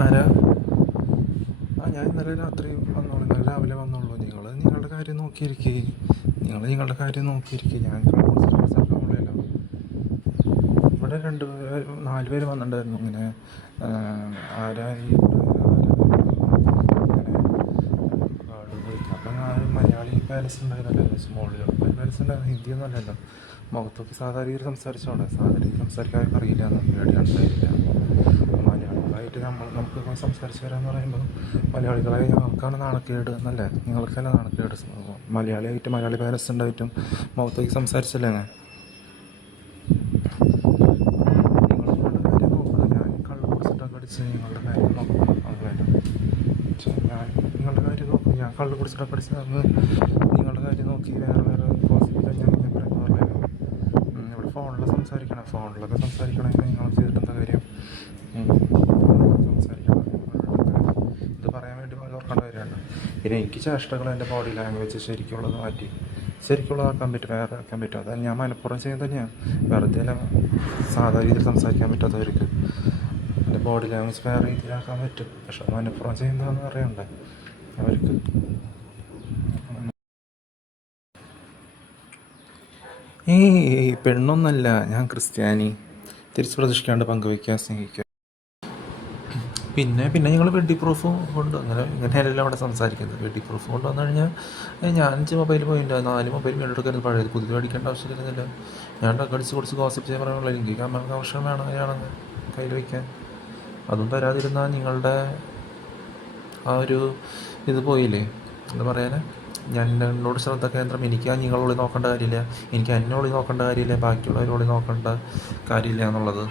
ആരാ? ഞാൻ ഇന്നലെ രാത്രി വന്നോളൂ, ഇന്നലെ രാവിലെ വന്നോളൂ. നിങ്ങളുടെ കാര്യം നോക്കിയിരിക്കേ, നിങ്ങളുടെ കാര്യം നോക്കിയിരിക്കേ. ഞാൻ സ്ഥലമില്ലല്ലോ. ഇവിടെ 4 പേര് വന്നിട്ടുണ്ടായിരുന്നു. ഇങ്ങനെ ആരാ ഈ അപ്പം ഞാൻ മലയാളി പാലസ് ഉണ്ടായിരുന്നല്ലോ, മുകളിൽ പാലസ് ഉണ്ടായിരുന്നു. ഹിന്ദിയൊന്നും അല്ലല്ലോ, മുഖത്തൊക്കെ സാധാരണ രീതിയിൽ സംസാരിച്ചോടെ. സാധാരണ രീതിയിൽ സംസാരിക്കാൻ അറിയില്ല എന്ന് പേടിയുണ്ടായില്ല. മലയാളികളായിട്ട് നമുക്ക് സംസാരിച്ച് വരാമെന്ന് പറയുമ്പോൾ മലയാളികളായി ഞങ്ങൾക്കാണ് നാണക്കേട് എന്നല്ലേ, നിങ്ങൾക്കല്ല നാണക്കേട്. മലയാളിയായിട്ട് മലയാളി പാരൻസ് ഉണ്ടായിട്ടും മുഖത്തേക്ക് സംസാരിച്ചല്ലേ ഞാൻ. നിങ്ങളുടെ കാര്യം നോക്കണം. ഞാൻ കള്ള് കുടിച്ചിട്ടൊക്കെ അടിച്ച് നിങ്ങളുടെ കാര്യം നോക്കണം. അതുപോലെ ഞാൻ നിങ്ങളുടെ കാര്യം നോക്കും. ഞാൻ കള്ള് കുടിച്ചിട്ടൊക്കെ അടിച്ച് നിങ്ങളുടെ കാര്യം നോക്കി വേറെ പോസിബിൾ ഞാൻ പറഞ്ഞല്ലോ. ഇവിടെ ഫോണിലൊക്കെ സംസാരിക്കണമെങ്കിൽ നിങ്ങൾ ചെയ്തിട്ടെന്താ കാര്യം? സംസാരിക്കണം. ഇത് പറയാൻ വേണ്ടി ഓർക്കേണ്ട കാര്യമാണ്. പിന്നെ എനിക്ക് ചേഷ്ടകൾ എൻ്റെ ബോഡി ലാംഗ്വേജ് ശരിക്കുള്ളതാക്കാൻ പറ്റും, വേറെ ആക്കാൻ പറ്റും. അത് ഞാൻ മനഃപൂർവ്വം ചെയ്യുന്നത് തന്നെയാണ്. വെറുതെ സാധാ രീതിയിൽ സംസാരിക്കാൻ പറ്റാത്തവർക്ക് എൻ്റെ ബോഡി ലാംഗ്വേജ് വേറെ രീതിയിലാക്കാൻ പറ്റും. പക്ഷെ മനഃപൂർവ്വം ചെയ്യുന്നതെന്ന് അറിയണ്ടേ അവർക്ക്. പെണ്ണൊന്നല്ല, ഞാൻ ക്രിസ്ത്യാനി. തിരിച്ച് പ്രതീക്ഷിക്കാണ്ട് പങ്കുവയ്ക്കുക, സ്നേഹിക്കുക. പിന്നെ ഞങ്ങൾ വെഡി പ്രൂഫും കൊണ്ട് ഇങ്ങനെയല്ല അവിടെ സംസാരിക്കുന്നത്. വെഡി പ്രൂഫ് കൊണ്ട് വന്നു കഴിഞ്ഞാൽ ഞാൻ 5 മൊബൈൽ പോയിൻ്റ് 4 മൊബൈൽ വീണ്ടെടുക്കരുത്. പഴയത് പുതിയത് മേടിക്കേണ്ട ആവശ്യമില്ല. ഞാൻ ടക്കടിച്ച് കുറച്ച് ഗോസിപ്പ് ചെയ്യാൻ പറയാനുള്ള എനിക്ക് ആവശ്യം വേണം അയാളെന്ന് കയ്യിൽ വയ്ക്കാൻ. അതും തരാതിരുന്നാൽ നിങ്ങളുടെ ആ ഒരു ഇത് പോയില്ലേ, എന്താ പറയാൻ. ഞാൻ എന്നോട് ശ്രദ്ധ കേന്ദ്രം എനിക്ക് നിങ്ങളൊളി നോക്കേണ്ട കാര്യമില്ല, എനിക്ക് എന്നെ ഒളി നോക്കേണ്ട കാര്യമില്ല, ബാക്കിയുള്ളവരൊളി നോക്കേണ്ട കാര്യമില്ല എന്നുള്ളത്.